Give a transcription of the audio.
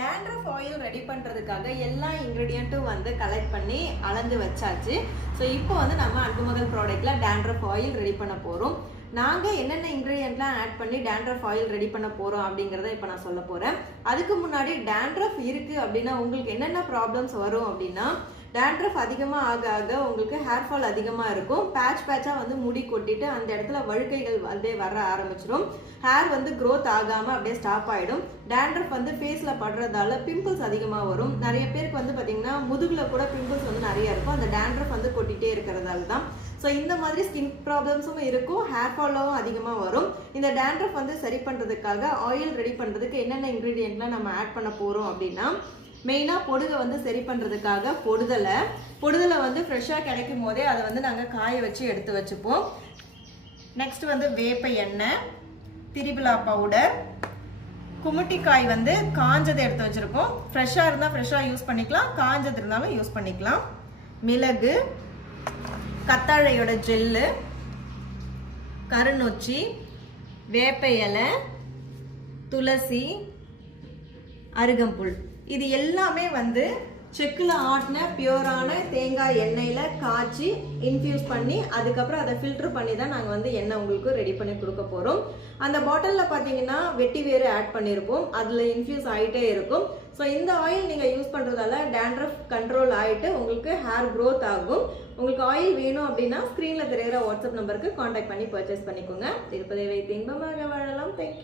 dandruff oil ready பண்ணுறதுக்காக எல்லா இன்க்ரீடியண்ட்டும் வந்து கலெக்ட் பண்ணி அளந்து வச்சாச்சு. ஸோ இப்போ வந்து நம்ம அன்புமகள் ப்ராடக்ட்டில் dandruff oil ரெடி பண்ண போகிறோம். நாங்கள் என்னென்ன இன்க்ரீடியண்ட்லாம் ஆட் பண்ணி dandruff oil ரெடி பண்ண போகிறோம் அப்படிங்கிறத இப்போ நான் சொல்ல போகிறேன். அதுக்கு முன்னாடி dandruff இருக்குது அப்படின்னா உங்களுக்கு என்னென்ன ப்ராப்ளம்ஸ் வரும் அப்படின்னா, dandruff அதிகமாக ஆக ஆக உங்களுக்கு ஹேர் ஃபால் அதிகமாக இருக்கும். பேட்சாக வந்து முடி கொட்டிட்டு அந்த இடத்துல வழுக்கைகள் வந்து வர ஆரம்பிச்சிடும். ஹேர் வந்து க்ரோத் ஆகாமல் அப்படியே ஸ்டாப் ஆகிடும். dandruff வந்து ஃபேஸில் படுறதால பிம்பிள்ஸ் அதிகமாக வரும். நிறைய பேருக்கு வந்து பார்த்திங்கன்னா முதுகில் கூட பிம்பிள்ஸ் வந்து நிறைய இருக்கும். அந்த dandruff வந்து கொட்டிகிட்டே இருக்கிறதால தான். ஸோ இந்த மாதிரி ஸ்கின் ப்ராப்ளம்ஸும் இருக்கும், ஹேர் ஃபாலும் அதிகமாக வரும். இந்த dandruff வந்து சரி பண்ணுறதுக்காக ஆயில் ரெடி பண்ணுறதுக்கு என்னென்ன இன்க்ரீடியண்ட்லாம் நம்ம ஆட் பண்ண போகிறோம் அப்படின்னா, மெயினாக பொடுகை வந்து சரி பண்ணுறதுக்காக பொடுதலை வந்து ஃப்ரெஷ்ஷாக கிடைக்கும் போதே அதை வந்து நாங்கள் காய வச்சு எடுத்து வச்சுப்போம். நெக்ஸ்ட் வந்து வேப்ப எண்ணெய், திரிபலா பவுடர், குமுட்டிக்காய் வந்து காஞ்சதை எடுத்து வச்சுருக்கோம். ஃப்ரெஷ்ஷாக இருந்தால் ஃப்ரெஷ்ஷாக யூஸ் பண்ணிக்கலாம், காஞ்சது இருந்தாலும் யூஸ் பண்ணிக்கலாம். மிளகு, கத்தாழையோட ஜெல்லு, கருநொச்சி, வேப்ப இலை, துளசி, அருகம்புல், இது எல்லாமே வந்து செக்கில் ஆட்டின பியூரான தேங்காய் எண்ணெயில் காய்ச்சி இன்ஃப்யூஸ் பண்ணி அதுக்கப்புறம் அதை ஃபில்டர் பண்ணி தான் நாங்கள் வந்து எண்ணெய் உங்களுக்கு ரெடி பண்ணி கொடுக்க போகிறோம். அந்த பாட்டிலில் பார்த்தீங்கன்னா வெட்டி வேறு ஆட் பண்ணியிருப்போம், அதில் இன்ஃப்யூஸ் ஆகிட்டே இருக்கும். ஸோ இந்த ஆயில் நீங்கள் யூஸ் பண்ணுறதால dandruff கண்ட்ரோல் ஆகிட்டு உங்களுக்கு ஹேர் க்ரோத் ஆகும். உங்களுக்கு ஆயில் வேணும் அப்படின்னா ஸ்க்ரீனில் தெரிகிற வாட்ஸ்அப் நம்பருக்கு காண்டாக்ட் பண்ணி பர்ச்சேஸ் பண்ணிக்கோங்க. இருப்பதை வைத்து இன்பமாக வாழலாம். தேங்க்யூ.